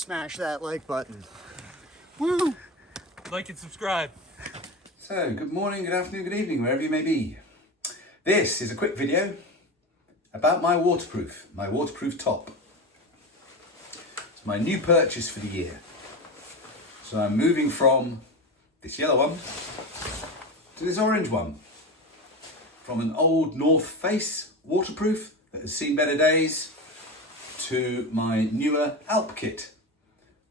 smash that like button. Woo! Like and subscribe. So, good morning, good afternoon, good evening, wherever you may be. This is a quick video about my waterproof top. It's my new purchase for the year. So I'm moving from this yellow one to this orange one. From an old NorthFace waterproof that has seen better days to my newer Alpkit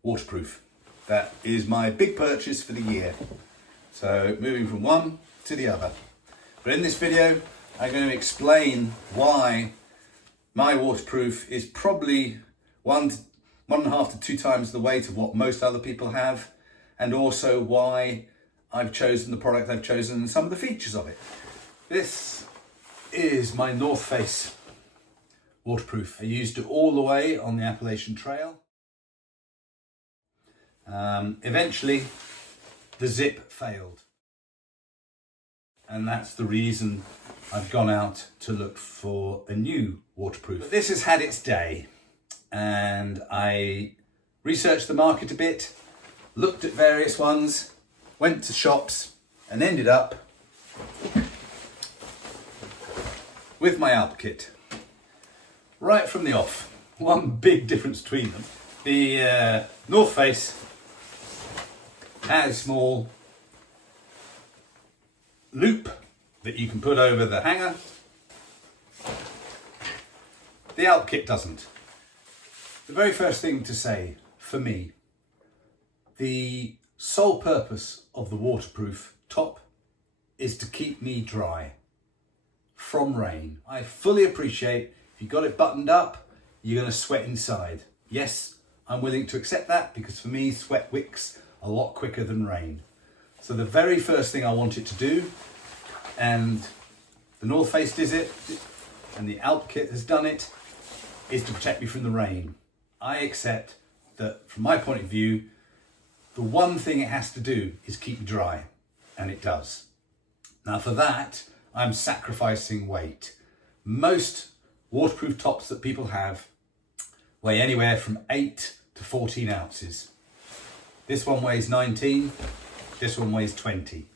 waterproof. That is my big purchase for the year. So moving from one to the other. But in this video, I'm going to explain why my waterproof is probably 1.5 to 2 times the weight of what most other people have, and also why I've chosen the product I've chosen and some of the features of it. This is my NorthFace waterproof. I used it all the way on the Appalachian Trail. Eventually, the zip failed. And that's the reason I've gone out to look for a new waterproof. But this has had its day, and I researched the market a bit, looked at various ones, went to shops, and ended up with my Alpkit. Right from the off, one big difference between them. The NorthFace has a small loop that you can put over the hanger. The Alpkit doesn't. The very first thing to say, for me, the sole purpose of the waterproof top is to keep me dry from rain. I fully appreciate if you've got it buttoned up, you're going to sweat inside. Yes, I'm willing to accept that, because for me, sweat wicks a lot quicker than rain. So the very first thing I want it to do, and the NorthFace does it, and the Alpkit has done it, is to protect me from the rain. I accept that from my point of view, the one thing it has to do is keep me dry, and it does. Now for that, I'm sacrificing weight. Most waterproof tops that people have weigh anywhere from 8 to 14 ounces. This one weighs 19, this one weighs 20.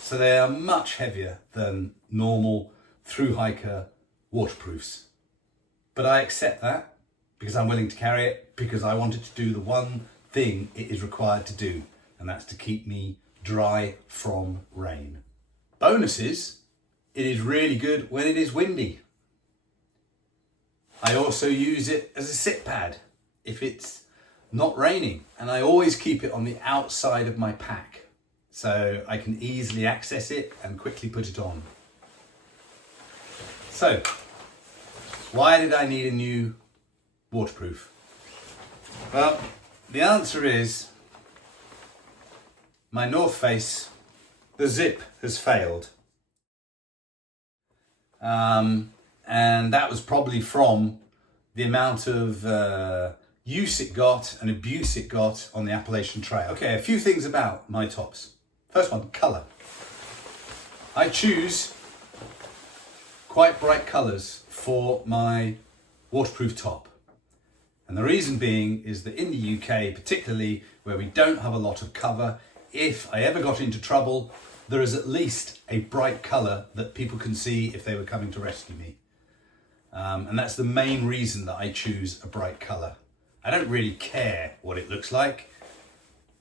So they are much heavier than normal through hiker waterproofs. But I accept that because I'm willing to carry it, because I want it to do the one thing it is required to do, and that's to keep me dry from rain. Bonus is, it is really good when it is windy. I also use it as a sit pad if it's not raining, and I always keep it on the outside of my pack so I can easily access it and quickly put it on. So, why did I need a new waterproof? Well, the answer is my NorthFace, the zip has failed. And that was probably from the amount of use it got and abuse it got on the Appalachian Trail. Okay, a few things about my tops. First one, colour. I choose quite bright colours for my waterproof top. And the reason being is that in the UK, particularly where we don't have a lot of cover, if I ever got into trouble, there is at least a bright colour that people can see if they were coming to rescue me. And that's the main reason that I choose a bright colour. I don't really care what it looks like.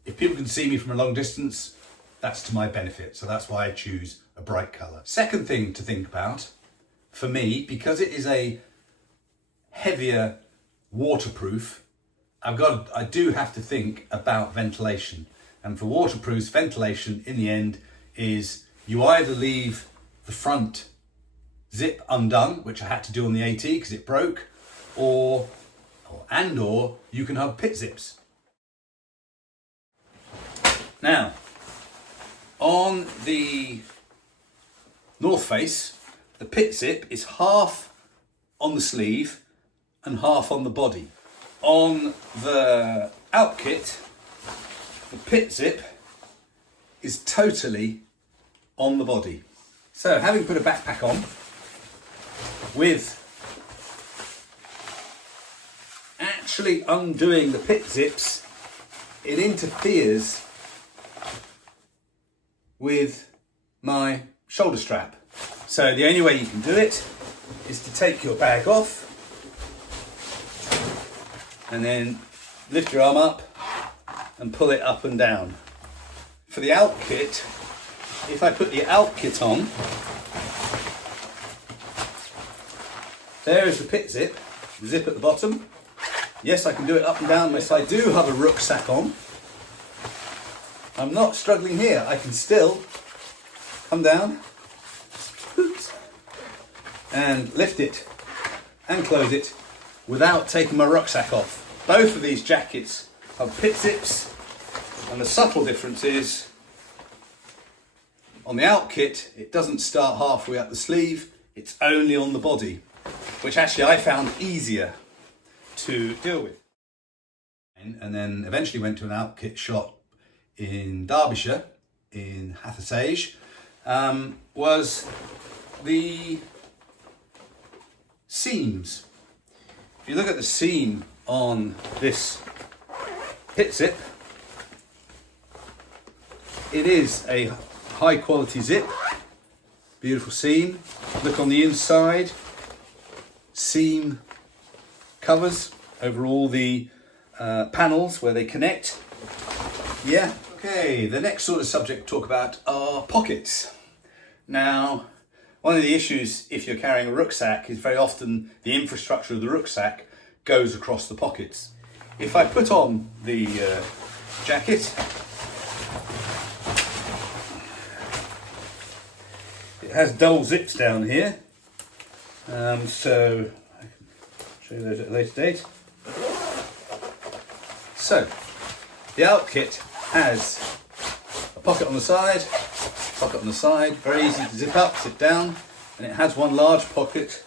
If people can see me from a long distance, that's to my benefit. So that's why I choose a bright colour. Second thing to think about, for me, because it is a heavier waterproof, I do have to think about ventilation. And for waterproofs, ventilation in the end is you either leave the front zip undone, which I had to do on the AT because it broke, or you can have pit zips. Now, on the NorthFace, the pit zip is half on the sleeve and half on the body. On the Alpkit, the pit zip is totally on the body. So having put a backpack on with actually undoing the pit zips, it interferes with my shoulder strap. So the only way you can do it is to take your bag off and then lift your arm up and pull it up and down. For the Alpkit, if I put the Alpkit on, there is the pit zip, the zip at the bottom. Yes, I can do it up and down. Yes, I do have a rucksack on. I'm not struggling here. I can still come down and lift it and close it without taking my rucksack off. Both of these jackets have pit zips, and the subtle difference is on the Alpkit it doesn't start halfway up the sleeve, it's only on the body, which actually I found easier to deal with. And then eventually went to an Alpkit shop in Derbyshire, in Hathertage, was the seams. If you look at the seam on this pit zip, it is a high quality zip, beautiful seam. Look on the inside, seam covers over all the panels where they connect. Yeah. Okay, the next sort of subject to talk about are pockets. Now, one of the issues if you're carrying a rucksack is very often the infrastructure of the rucksack goes across the pockets. If I put on the jacket, it has double zips down here, so I can show you those at a later date. So, the Alpkit has a pocket on the side, very easy to zip up, zip down, and it has one large pocket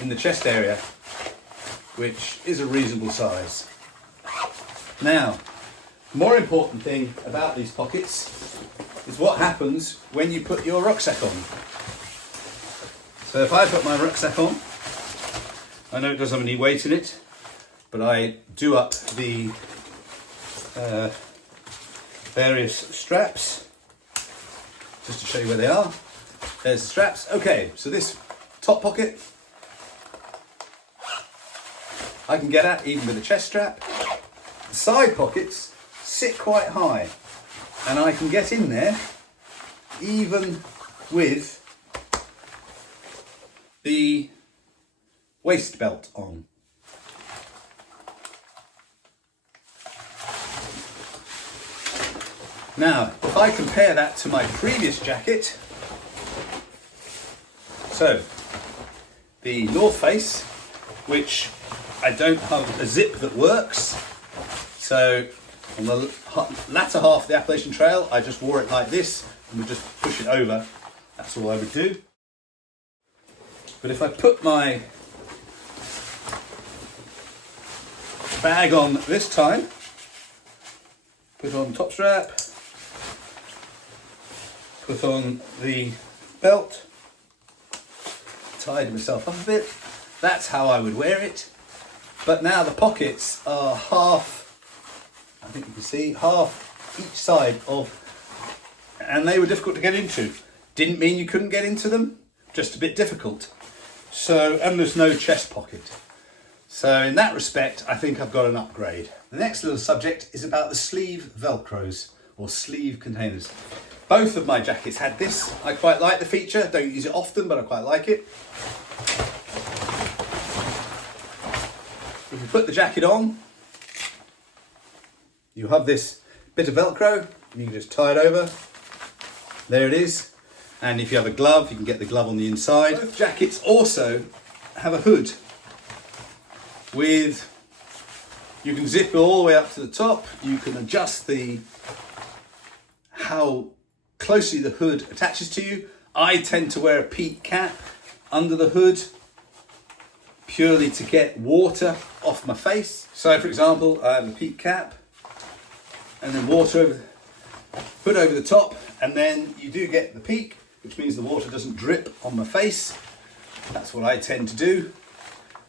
in the chest area, which is a reasonable size. Now, the more important thing about these pockets is what happens when you put your rucksack on. So if I put my rucksack on, I know it doesn't have any weight in it, but I do up the various straps just to show you where they are. There's the straps. Okay, so this top pocket I can get at even with a chest strap. The side pockets sit quite high and I can get in there even with the waist belt on. Now, if I compare that to my previous jacket, so the NorthFace, which I don't have a zip that works, so on the latter half of the Appalachian Trail, I just wore it like this and would just push it over. That's all I would do. But if I put my bag on this time, put on top strap, put on the belt, tied myself up a bit, that's how I would wear it. But now the pockets are half, I think you can see, half each side of, and they were difficult to get into. Didn't mean you couldn't get into them, just a bit difficult. So, and there's no chest pocket. So in that respect, I think I've got an upgrade. The next little subject is about the sleeve velcros, or sleeve containers. Both of my jackets had this. I quite like the feature, don't use it often, but I quite like it. If you put the jacket on, you have this bit of Velcro, and you can just tie it over. There it is. And if you have a glove, you can get the glove on the inside. Both jackets also have a hood with, you can zip it all the way up to the top. You can adjust how closely the hood attaches to you. I tend to wear a peak cap under the hood purely to get water off my face. So for example, I have a peak cap and then water over, hood over the top, and then you do get the peak, which means the water doesn't drip on my face. That's what I tend to do.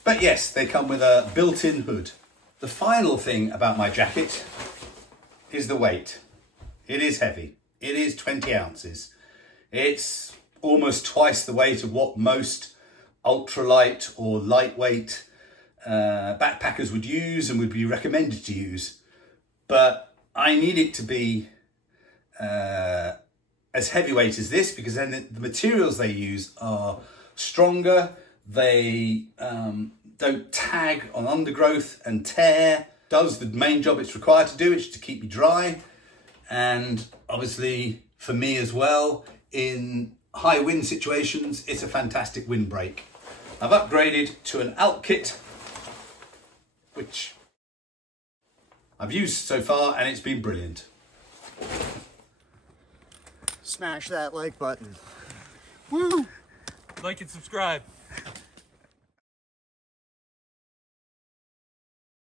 But yes, they come with a built-in hood. The final thing about my jacket is the weight. It is heavy. It is 20 ounces. It's almost twice the weight of what most ultralight or lightweight backpackers would use and would be recommended to use. But I need it to be as heavyweight as this, because then the materials they use are stronger. They don't tag on undergrowth and tear. Does the main job it's required to do, which is to keep me dry. And obviously for me as well, in high wind situations, it's a fantastic windbreak. I've upgraded to an Alpkit, which I've used so far, and it's been brilliant. Smash that like button. Woo! Like and subscribe.